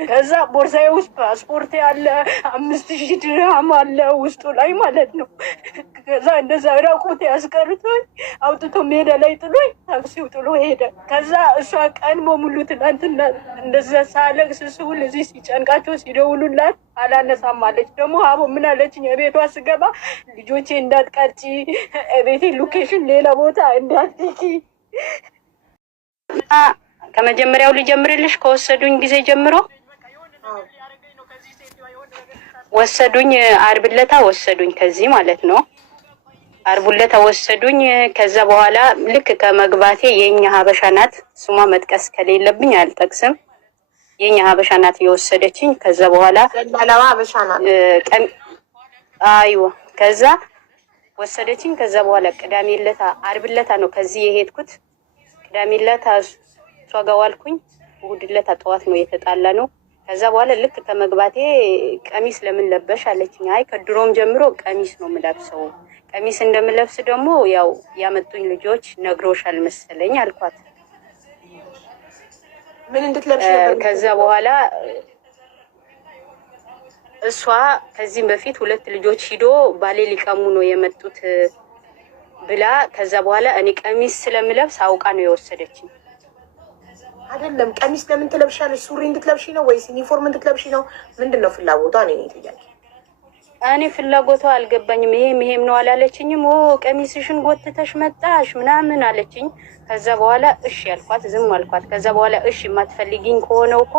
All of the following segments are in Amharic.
ከዛ ቦርሳዬ ውስጥ ፓስፖርት ያለ 5000 ድርሃም አለ ውስጡ ላይ ማለት ነው። ከዛ እንደዛ ራቁት ያስቀርቶኝ አውጥቶ ሜዳ ላይ ጥሎኝ ታክሲው ጥሎ ሄደ። ከዛ እሷ ቀን በሙሉ ትናንትና እንደዛ ሳለቅስ ስውል እዚህ ሲጨንቃቸው ሲደውሉላት አላነሳም አለች። ደግሞ አቦ ምን አለችኝ? ቤቷ ስገባ ልጆቼ እንዳትቀርጪ፣ ቤቴ ሎኬሽን ሌላ ቦታ እንዳትልኪ። ከመጀመሪያው ልጀምርልሽ። ከወሰዱኝ ጊዜ ጀምሮ ወሰዱኝ። ዓርብ ዕለት ወሰዱኝ ከዚህ ማለት ነው። ዓርብ ዕለት ወሰዱኝ። ከዛ በኋላ ልክ ከመግባቴ የኛ ሀበሻ ናት፣ ስሟ መጥቀስ ከሌለብኝ አልጠቅስም። የኛ ሀበሻ ናት የወሰደችኝ። ከዛ በኋላ ለላዋ ሀበሻ ናት አይዋ ከዛ ወሰደችኝ። ከዛ በኋላ ቅዳሜ ዕለት ዓርብ ዕለት ነው ከዚህ የሄድኩት። ቅዳሜ ዕለት እሷ ጋር ዋልኩኝ። እሑድ ዕለት ጠዋት ነው የተጣላ ነው። ከዛ በኋላ ልክ ከመግባቴ ቀሚስ ለምን ለበሽ አለችኝ። አይ ከድሮም ጀምሮ ቀሚስ ነው የምለብሰው፣ ቀሚስ እንደምለብስ ደግሞ ያው ያመጡኝ ልጆች ነግሮሻል መሰለኝ አልኳት። ምን እንድትለብሽ ነበር? ከዛ በኋላ እሷ ከዚህም በፊት 2 ልጆች ሂዶ ባሌ ሊቀሙ ነው የመጡት ብላ ከዛ በኋላ እኔ ቀሚስ ስለምለብስ አውቃ ነው የወሰደችኝ። አይደለም ቀሚስ ለምን ትለብሻለሽ? ሱሪ እንድትለብሺ ነው ወይስ ዩኒፎርም እንድትለብሺ ነው? ምንድነው ፍላጎቷ? እኔ ፍላጎቷ አልገባኝም። ይሄም ነው አላለችኝም። ቀሚስሽን ጎትተሽ መጣሽ ምናምን አለችኝ። ከዛ በኋላ እሺ ያልኳት ዝም አልኳት። ከዛ በኋላ እሺ የማትፈልጊኝ ከሆነው እኮ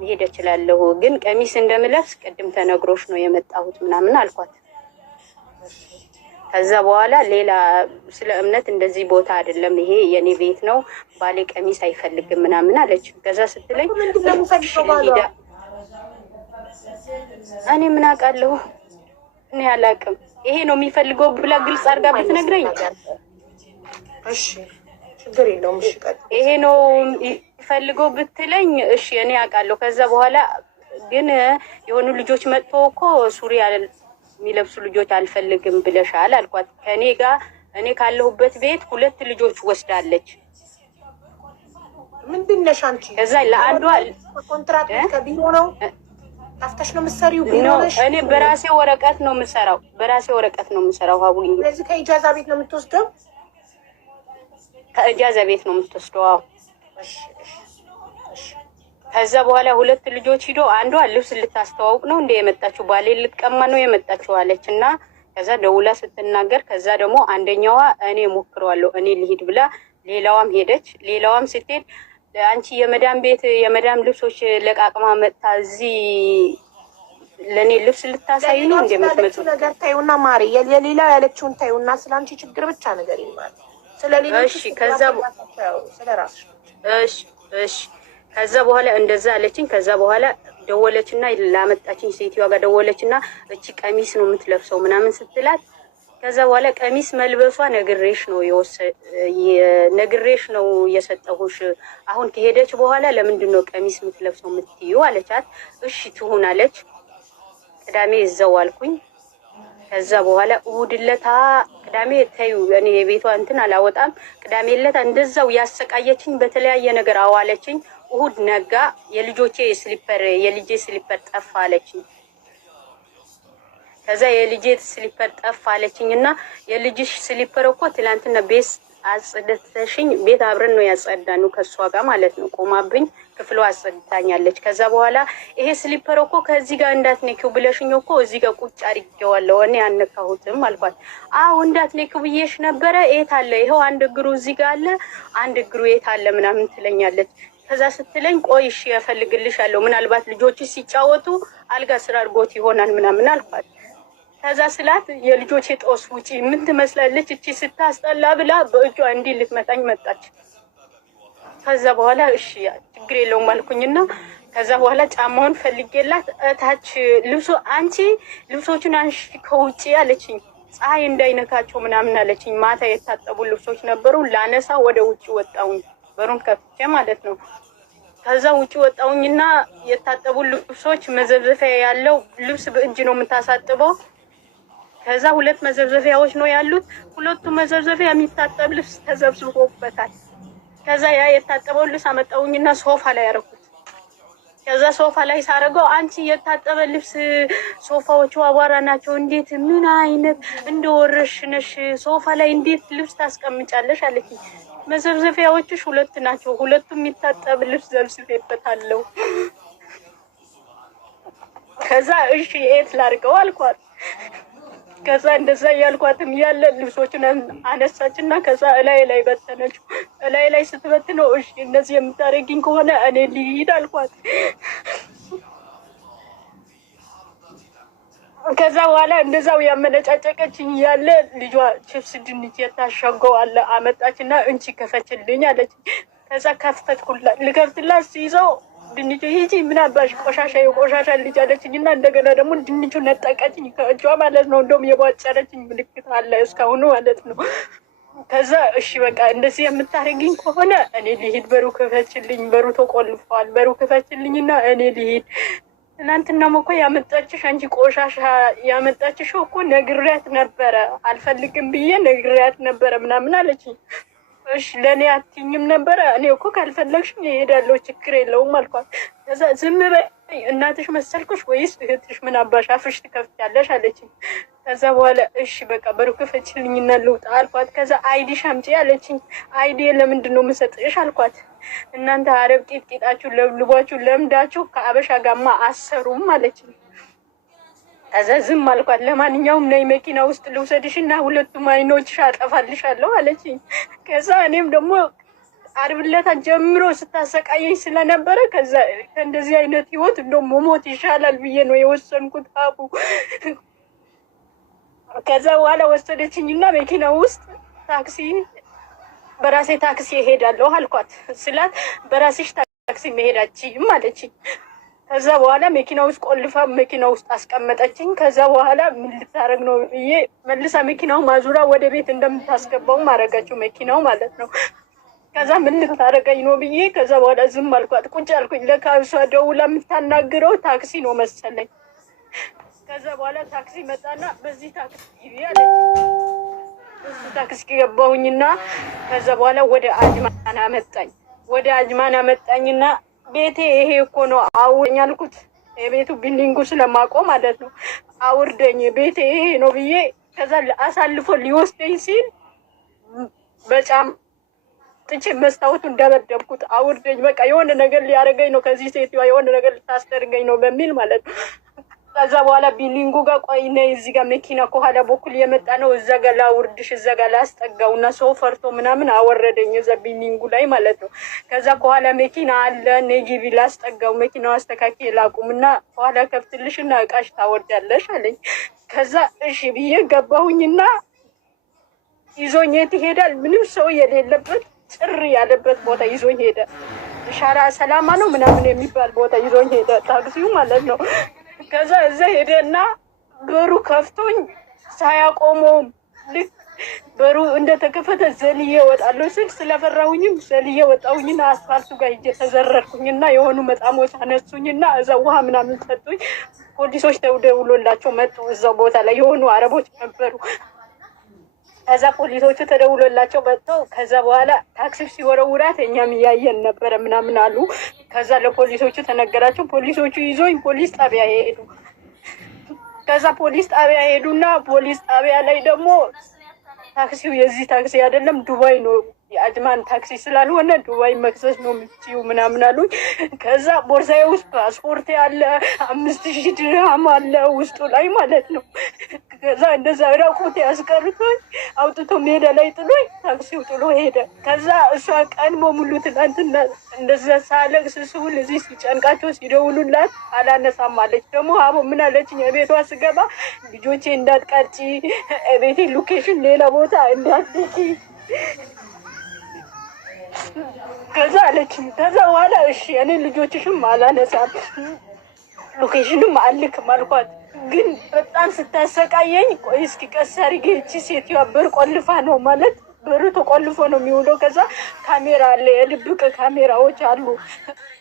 መሄድ እችላለሁ፣ ግን ቀሚስ እንደምለብስ ቅድም ተነግሮሽ ነው የመጣሁት ምናምን አልኳት። ከዛ በኋላ ሌላ ስለ እምነት እንደዚህ ቦታ አይደለም ይሄ የኔ ቤት ነው፣ ባሌ ቀሚስ አይፈልግም ምናምን አለች። ከዛ ስትለኝ እኔ ምን አውቃለሁ እኔ አላውቅም፣ ይሄ ነው የሚፈልገው ብላ ግልጽ አድርጋ ብትነግረኝ እሺ ችግር የለውም እሺ ይሄ ነው የሚፈልገው ብትለኝ እሺ እኔ አውቃለሁ። ከዛ በኋላ ግን የሆኑ ልጆች መጥቶ እኮ ሱሪ የሚለብሱ ልጆች አልፈልግም ብለሻል አልኳት። ከኔ ጋር እኔ ካለሁበት ቤት 2 ልጆች ወስዳለች። ምንድነሽ አንቺ? ከዛ ለአንዷ ኮንትራክት ከቢሮ ነው ታፍተሽ ነው የምትሰሪው? ቢሮ ነሽ? እኔ በራሴ ወረቀት ነው የምሰራው፣ በራሴ ወረቀት ነው የምሰራው። ሀቡዬ ስለዚህ ከኢጃዛ ቤት ነው የምትወስደው? ከኢጃዛ ቤት ነው የምትወስደው። ከዛ በኋላ 2 ልጆች ሂዶ አንዷ ልብስ ልታስተዋውቅ ነው እንደ የመጣችው ባሌ ልትቀማ ነው የመጣችው አለች። እና ከዛ ደውላ ስትናገር ከዛ ደግሞ አንደኛዋ እኔ ሞክረዋለሁ እኔ ልሂድ ብላ ሌላዋም ሄደች። ሌላዋም ስትሄድ አንቺ የመዳም ቤት የመዳም ልብሶች ለቃቅማ መጣ እዚህ ለኔ ልብስ ልታሳይ ነው እንደምትመጡ ነገር ታዩና ማሪ የሌላው ያለችውን ታዩና ስላንቺ ችግር ብቻ ነገር ይማር ስለሌሎች እሺ ከዛ ስለራስሽ እሺ ከዛ በኋላ እንደዛ አለችኝ። ከዛ በኋላ ደወለችና ላመጣችኝ ሴትዮዋ ጋር ደወለችና እቺ ቀሚስ ነው የምትለብሰው ምናምን ስትላት ከዛ በኋላ ቀሚስ መልበሷ ነግሬሽ ነው የሰጠሁሽ። አሁን ከሄደች በኋላ ለምንድን ነው ቀሚስ የምትለብሰው የምትይው አለቻት። እሺ ትሁን አለች። ቅዳሜ እዛው አልኩኝ። ከዛ በኋላ እሑድ ዕለት ቅዳሜ ተዩ እኔ የቤቷ እንትን አላወጣም። ቅዳሜ ዕለት እንደዛው ያሰቃየችኝ በተለያየ ነገር አዋለችኝ። እሑድ ነጋ የልጄ ስሊፐር ጠፋ አለችኝ። ከዛ የልጄ ስሊፐር ጠፋ አለችኝ እና የልጅሽ ስሊፐር እኮ ትላንትና ቤት አጽድተሽኝ ቤት አብረን ነው ያጸዳነው ከሷ ጋር ማለት ነው። ቆማብኝ ክፍሉ አጸድታኛለች። ከዛ በኋላ ይሄ ስሊፐር እኮ ከዚህ ጋር እንዳትነኪው ብለሽኝ እኮ እዚህ ጋር ቁጭ አድርጌዋለሁ እኔ አነካሁትም አልኳት። አዎ እንዳትነኪው ብዬሽ ነበረ። የት አለ? ይሄው አንድ እግሩ እዚህ ጋር አለ፣ አንድ እግሩ የት አለ ምናምን ትለኛለች። ከዛ ስትለኝ ቆይ እሺ እፈልግልሻለሁ፣ ምናልባት ልጆች ሲጫወቱ አልጋ ስራ አድርጎት ይሆናል ምናምን አልኳት። ከዛ ስላት የልጆቼ ጦስ ውጪ ምን ትመስላለች እቺ ስታስጠላ ብላ በእጇ እንዲህ ልትመታኝ መጣች። ከዛ በኋላ እሺ ችግር የለውም አልኩኝና ከዛ በኋላ ጫማውን ፈልጌላት እታች አንቺ ልብሶቹን አንሺ ከውጪ አለችኝ፣ ፀሐይ እንዳይነካቸው ምናምን አለችኝ። ማታ የታጠቡ ልብሶች ነበሩ፣ ላነሳ ወደ ውጪ ወጣሁኝ፣ በሩን ከፍቼ ማለት ነው። ከዛ ውጪ ወጣሁኝና የታጠቡ ልብሶች መዘብዘፊያ ያለው ልብስ በእጅ ነው የምታሳጥበው። ከዛ 2 መዘብዘፊያዎች ነው ያሉት። 2ቱ መዘብዘፊያ የሚታጠብ ልብስ ተዘብዝቦበታል። ከዛ ያ የታጠበው ልብስ አመጣውኝና ሶፋ ላይ ያረኩት። ከዛ ሶፋ ላይ ሳረገው አንቺ የታጠበ ልብስ ሶፋዎቹ አቧራ ናቸው፣ እንዴት ምን አይነት እንደወረሽ ነሽ ሶፋ ላይ እንዴት ልብስ ታስቀምጫለሽ አለች። መዘብዘፊያዎችሽ 2 ናቸው፣ ሁለቱም የሚታጠብ ልብስ ዘብዝቤበታለሁ። ከዛ እሺ የት ላድርገው አልኳት። ከዛ እንደዛ እያልኳትም ያለ ልብሶችን አነሳችና ከዛ እላይ ላይ በተነችው። እላይ ላይ ስትበትነው እሺ እነዚህ የምታደርጊኝ ከሆነ እኔ ልሂድ አልኳት። ከዛ በኋላ እንደዛው ያመነጫጨቀችኝ ያለ ልጇ ቺፕስ ድንች የታሸገው አለ አመጣችና እንቺ ከፈችልኝ አለች። ከዛ ከፈትኩላት ልከፍትላት ሲይዘው ድንቹ ሂጂ ምን አባሽ ቆሻሻ የቆሻሻ ልጅ አለችኝና እንደገና ደግሞ ድንቹ ነጠቀችኝ ከእጇ ማለት ነው። እንደውም የቧጨረችኝ ምልክት አለ እስካሁኑ ማለት ነው። ከዛ እሺ በቃ እንደዚህ የምታደርጊኝ ከሆነ እኔ ልሂድ፣ በሩ ክፈችልኝ፣ በሩ ተቆልፏል፣ በሩ ክፈችልኝና እኔ ልሂድ። ትናንትናም እኮ ያመጣችሽ አንቺ ቆሻሻ ያመጣችሽ እኮ ነግሬያት ነበረ፣ አልፈልግም ብዬ ነግሬያት ነበረ ምናምን አለችኝ። እሺ ለእኔ አትይኝም ነበረ? እኔ እኮ ካልፈለግሽኝ እሄዳለሁ ችግር የለውም አልኳት። ከዛ ዝም በይ እናትሽ መሰልኩሽ ወይስ እህትሽ? ምን አባሽ አፍሽ ትከፍቻለሽ አለችኝ። ከዛ በኋላ እሺ በቃ በሩ ክፈችልኝና ልውጣ አልኳት። ከዛ አይዲሽ አምጪ አለችኝ። አይዲ ለምንድን ነው የምሰጥሽ አልኳት። እናንተ አረብ ቂጣችሁ ለብልቧችሁ ለምዳችሁ ከአበሻ ጋማ አሰሩም አለችኝ። ከዛ ዝም አልኳት። ለማንኛውም ነይ መኪና ውስጥ ልውሰድሽና 2ቱም አይኖችሽ አጠፋልሻለሁ አለችኝ። ከዛ እኔም ደግሞ ዓርብ ዕለት ጀምሮ ስታሰቃየኝ ስለነበረ ከዛ ከእንደዚህ አይነት ህይወት እንደውም መሞት ይሻላል ብዬ ነው የወሰንኩት አቡ። ከዛ በኋላ ወሰደችኝና መኪና ውስጥ ታክሲ በራሴ ታክሲ እሄዳለሁ አልኳት። ስላት በራስሽ ታክሲ መሄዳችም አለችኝ። ከዛ በኋላ መኪና ውስጥ ቆልፋ መኪና ውስጥ አስቀመጠችኝ። ከዛ በኋላ ምን ልታረግ ነው ብዬ መልሳ መኪናው ማዙራ ወደ ቤት እንደምታስገባው ማረጋችሁ መኪናው ማለት ነው። ከዛ ምን ልታረገኝ ነው ብዬ ከዛ በኋላ ዝም አልኳት። ቁጭ አልኩኝ። ለካ እሷ ደውላ የምታናግረው ታክሲ ነው መሰለኝ። ከዛ በኋላ ታክሲ መጣና በዚህ ታክሲ ያለች እሱ ታክሲ ገባሁኝና ከዛ በኋላ ወደ አጅማን አመጣኝ። ወደ አጅማን አመጣኝና ቤቴ ይሄ እኮ ነው አውርደኝ አልኩት። የቤቱ ቢልዲንጉ ስለማውቀው ማለት ነው። አውርደኝ ቤቴ ይሄ ነው ብዬ ከዛ አሳልፎ ሊወስደኝ ሲል በጫም ጥቼ መስታወቱን ደበደብኩት። አውርደኝ በቃ የሆነ ነገር ሊያደርገኝ ነው ከዚህ ሴትዮዋ የሆነ ነገር ልታስደርገኝ ነው በሚል ማለት ነው። ከዛ በኋላ ቢልዲንጉ ጋር ቆይ ነይ እዚህ ጋር መኪና ከኋላ በኩል የመጣ ነው እዛ ጋር ላውርድሽ እዛ ጋር ላስጠጋውና ሰው ፈርቶ ምናምን አወረደኝ እዛ ቢልዲንጉ ላይ ማለት ነው። ከዛ ከኋላ መኪና አለ ነይ ግቢ ላስጠጋው መኪናው አስተካክዬ ላቁምና ከኋላ ከፍትልሽና እቃሽ ታወርዳለሽ አለኝ። ከዛ እሺ ብዬ ገባሁኝና ይዞኝ የት ይሄዳል? ምንም ሰው የሌለበት ጭር ያለበት ቦታ ይዞኝ ሄደ። ሻራ ሰላማ ነው ምናምን የሚባል ቦታ ይዞኝ ሄደ ታክሲው ማለት ነው። ከዛ እዛ ሄደና በሩ ከፍቶኝ ሳያቆመውም ልክ በሩ እንደተከፈተ ዘልዬ ወጣለሁ ስል ስለፈራሁኝም ዘልዬ ወጣሁኝና አስፋልቱ ጋር ሂጄ ተዘረርኩኝና የሆኑ መጣሞች አነሱኝና እዛ ውሃ ምናምን ሰጡኝ። ፖሊሶች ተደውሎላቸው መጡ። እዛው ቦታ ላይ የሆኑ አረቦች ነበሩ። ከዛ ፖሊሶቹ ተደውሎላቸው መጥተው ከዛ በኋላ ታክሲ ሲወረውራት እኛም እያየን ነበረ ምናምን አሉ። ከዛ ለፖሊሶቹ ተነገራቸው። ፖሊሶቹ ይዞኝ ፖሊስ ጣቢያ ሄዱ። ከዛ ፖሊስ ጣቢያ ሄዱና ፖሊስ ጣቢያ ላይ ደግሞ ታክሲው የዚህ ታክሲ አይደለም ዱባይ ነው የአጅማን ታክሲ ስላልሆነ ዱባይ መክሰስ ነው የምትይው ምናምን አሉኝ። ከዛ ቦርሳዬ ውስጥ ፓስፖርት ያለ 5000 ድርሃም አለ ውስጡ ላይ ማለት ነው። ከዛ እንደዛ ራቁት ያስቀርቶኝ አውጥቶ ሜዳ ላይ ጥሎኝ ታክሲው ጥሎ ሄደ። ከዛ እሷ ቀን በሙሉ ትናንትና እንደዛ ሳለቅስ ስውል እዚህ ሲጨንቃቸው ሲደውሉላት አላነሳም አለች። ደግሞ አቦ ምን አለችኝ? ቤቷ ስገባ ልጆቼ እንዳትቀርጪ ቤቴ ሎኬሽን ሌላ ቦታ እንዳትልኪ ከዛ አለችኝ። ከዛ በኋላ እሺ እኔ ልጆችሽም አላነሳም ሎኬሽንም አልክም አልኳት። ግን በጣም ስታሰቃየኝ ቆይ እስኪ ቀስ አድርጌ እቺ ሴትዮዋ በር ቆልፋ ነው ማለት በሩ ተቆልፎ ነው የሚውለው። ከዛ ካሜራ አለ የድብቅ ካሜራዎች አሉ።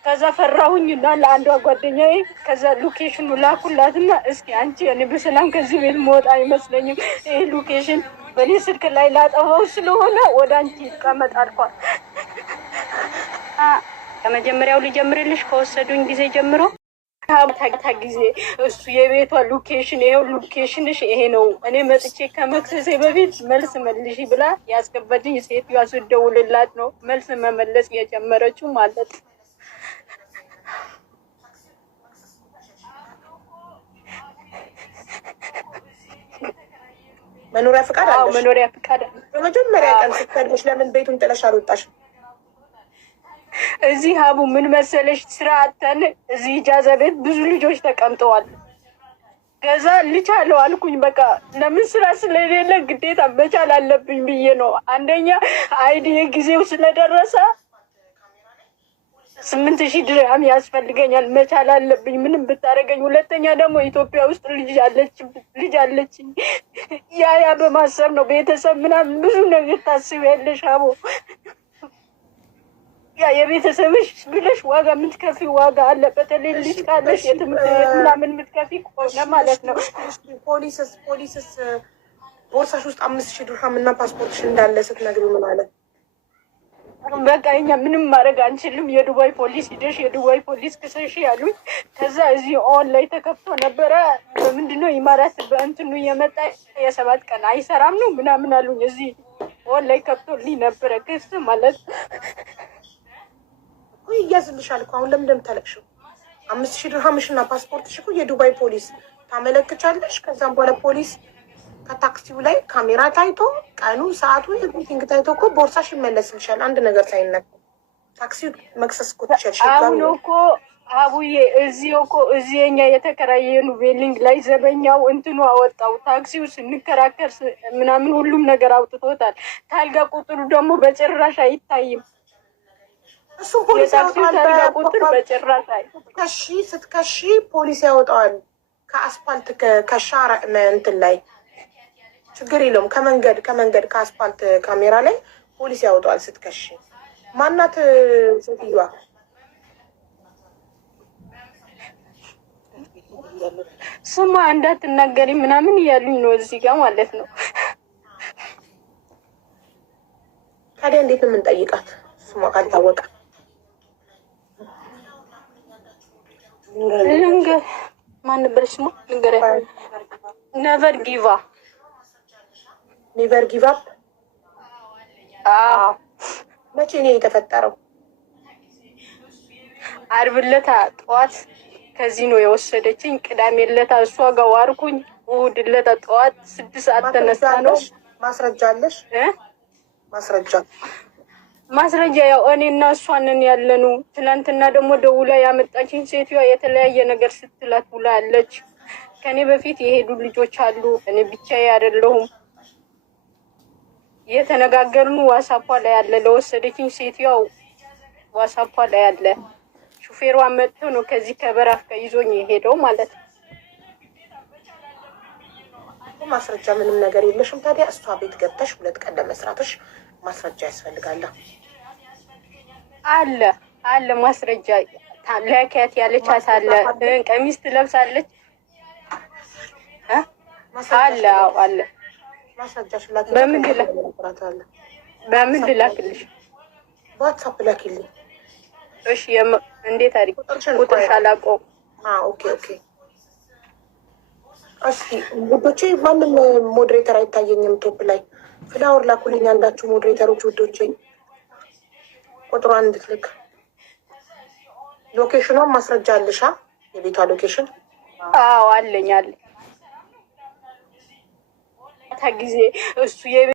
ከዛ ፈራሁኝና ለአንዷ ጓደኛዬ ከዛ ሎኬሽኑ ላኩላትና እስኪ አንቺ እኔ በሰላም ከዚህ ቤት መውጣ አይመስለኝም ይሄ ሎኬሽን በኔ ስልክ ላይ ላጠፋው ስለሆነ ወደ አንቺ ይቀመጥ አልኳት። ከመጀመሪያው ልጀምርልሽ ከወሰዱኝ ጊዜ ጀምሮ ታታ ጊዜ እሱ የቤቷ ሎኬሽን ይሄው ሎኬሽንሽ ይሄ ነው። እኔ መጥቼ ከመክሰሴ በፊት መልስ መልሺ ብላ ያስገባችኝ ሴትዮዋ ስደውልላት ነው መልስ መመለስ የጀመረችው ማለት ነው። መኖሪያ ፍቃድ አለሽ? መኖሪያ ፍቃድ አለ። በመጀመሪያ ቀን ስትፈልሽ ለምን ቤቱን ጥለሽ አልወጣሽም? እዚህ ሀቡ ምን መሰለሽ ስራ አተን እዚህ ኢጃዛ ቤት ብዙ ልጆች ተቀምጠዋል። ከዛ ልቻለው አልኩኝ። በቃ ለምን ስራ ስለሌለ ግዴታ መቻል አለብኝ ብዬ ነው። አንደኛ አይዲ ጊዜው ስለደረሰ 8,000 ድርሃም ያስፈልገኛል፣ መቻል አለብኝ ምንም ብታረገኝ። ሁለተኛ ደግሞ ኢትዮጵያ ውስጥ ልጅ አለችኝ። ያ በማሰብ ነው ቤተሰብ ምናምን ብዙ ነገር ታስቢያለሽ አቦ። ያ የቤተሰብሽ ብለሽ ዋጋ የምትከፊ ዋጋ አለ። በተለይ ልጅ ካለሽ የትምህርት ቤት ምናምን የምትከፊ ከሆነ ማለት ነው። ፖሊስስ ቦርሳሽ ውስጥ 5,000 ድርሃም እና ፓስፖርትሽ እንዳለ ስትነግሪው ምን አለ? በቃ እኛ ምንም ማድረግ አንችልም፣ የዱባይ ፖሊስ ሂደሽ የዱባይ ፖሊስ ክሰሽ ያሉኝ። ከዛ እዚህ ኦን ላይ ተከፍቶ ነበረ። በምንድነው ኢማራት በእንትኑ የመጣ የ7 ቀን አይሰራም ነው ምናምን አሉኝ። እዚህ ኦን ላይ ከፍቶልኝ ነበረ ክስ ማለት ወይ ይያዝልሻል እኮ። አሁን ለምን እንደምታለቅሽው 5,000 ድርሃምሽ እና ፓስፖርትሽ እኮ የዱባይ ፖሊስ ታመለክቻለሽ። ከዛም በኋላ ፖሊስ ከታክሲው ላይ ካሜራ ታይቶ ቀኑ ሰዓቱ ኤቭሪቲንግ ታይቶ እኮ ቦርሳሽ ይመለስልሻል። አንድ ነገር ሳይነካ ታክሲው መክሰስ እኮ ትችያለሽ። አሁን እኮ አቡዬ እዚህ የኛ የተከራየኑ ቬሊንግ ላይ ዘበኛው እንትኑ አወጣው። ታክሲው ስንከራከር ምናምን ሁሉም ነገር አውጥቶታል። ታልጋ ቁጥሩ ደግሞ በጭራሽ አይታይም። እሱም ፖሊስ ያወጣዋል። ታልጋ ቁጥር በጭራሽ ስትከሺ ፖሊስ ያወጣዋል። ከአስፓልት ከሻራ እንትን ላይ ችግር የለውም። ከመንገድ ከአስፓልት ካሜራ ላይ ፖሊስ ያወጣዋል ስትከሺ። ማናት ሴትዮዋ? ስሟ እንዳትናገሪ ምናምን እያሉኝ ነው እዚህ ጋር ማለት ነው። ታዲያ እንዴት ነው የምንጠይቃት ስሟ ካልታወቀ? ማን ነበር ስሟ? ንገሪያ። ነቨር ጊቭ አፕ። መቼ ነው የተፈጠረው? ዓርብ ዕለት ጠዋት ከዚህ ነው የወሰደችኝ። ቅዳሜ ዕለት እሷ ጋር ዋርኩኝ። እሑድ ዕለት ጠዋት 6 ሰዓት ተነሳ ነው። ማስረጃ አለሽ? ማስረጃ ያው እኔ እና እሷ ነን ያለኑ። ትናንትና ደግሞ ደውላ ያመጣችኝ ሴትዮዋ የተለያየ ነገር ስትላት ውላ አለች። ከኔ በፊት የሄዱ ልጆች አሉ፣ እኔ ብቻዬ አይደለሁም። የተነጋገርኑ ዋሳፓ ላይ ያለ ለወሰደችኝ ሴትዮዋ ዋሳፓ ላይ ያለ ሹፌሯ መጥቶ ነው ከዚህ ከበራፍ ከይዞኝ የሄደው ማለት ነው። ማስረጃ ምንም ነገር የለሽም። ታዲያ እሷ ቤት ገብተሽ 2 ቀን ለመስራትሽ ማስረጃ ያስፈልጋል። አለ ማስረጃ ላኪያት ያለቻት አለ። ቀሚስ ትለብሳለች አለ ማስረጃሽ በምን ልላክልሽ? ዋትሳፕ ላኪልኝ። እሺ እንዴት አድርጊ? ቁጥርሽ አላውቀውም። ኦኬ እስኪ ውዶቼ፣ ማንም ሞዴሬተር አይታየኝም ቶፕ ላይ። ፍላወር ላኩልኝ አንዳችሁ ሞዴሬተሮች ውዶቼ፣ ቁጥሯን እንድትልክ። ሎኬሽኗን ማስረጃ አለሻ? የቤቷ ሎኬሽን? አለኝ ጊዜ እሱ